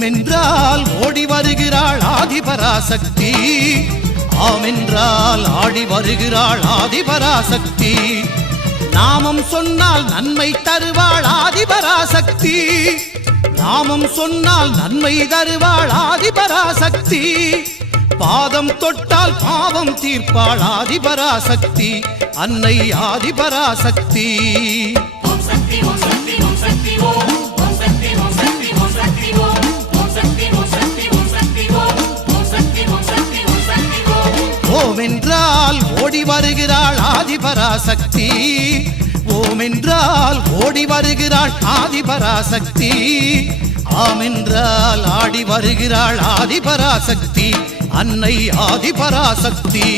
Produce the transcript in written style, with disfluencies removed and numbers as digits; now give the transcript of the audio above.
ஓம் என்றால் ஓடி வருகிறாள் ஆதிபராசக்தி. ஆம் என்றால் ஆடி வருகிறாள் ஆதிபராசக்தி. நாமம் சொன்னால் நன்மை தருவாள் ஆதிபராசக்தி. நாமம் சொன்னால் நன்மை தருவாள் ஆதிபராசக்தி. பாதம் தொட்டால் பாவம் தீர்ப்பாள் ஆதிபராசக்தி. அன்னை ஆதிபராசக்தி. ஓம் என்றால் ஓடி வருகிறாள் ஆதிபராசக்தி. ஓம் என்றால் ஓடி வருகிறாள் ஆதிபராசக்தி. ஆம் என்றால் ஆடி வருகிறாள் ஆதிபராசக்தி. அன்னை ஆதிபராசக்தி.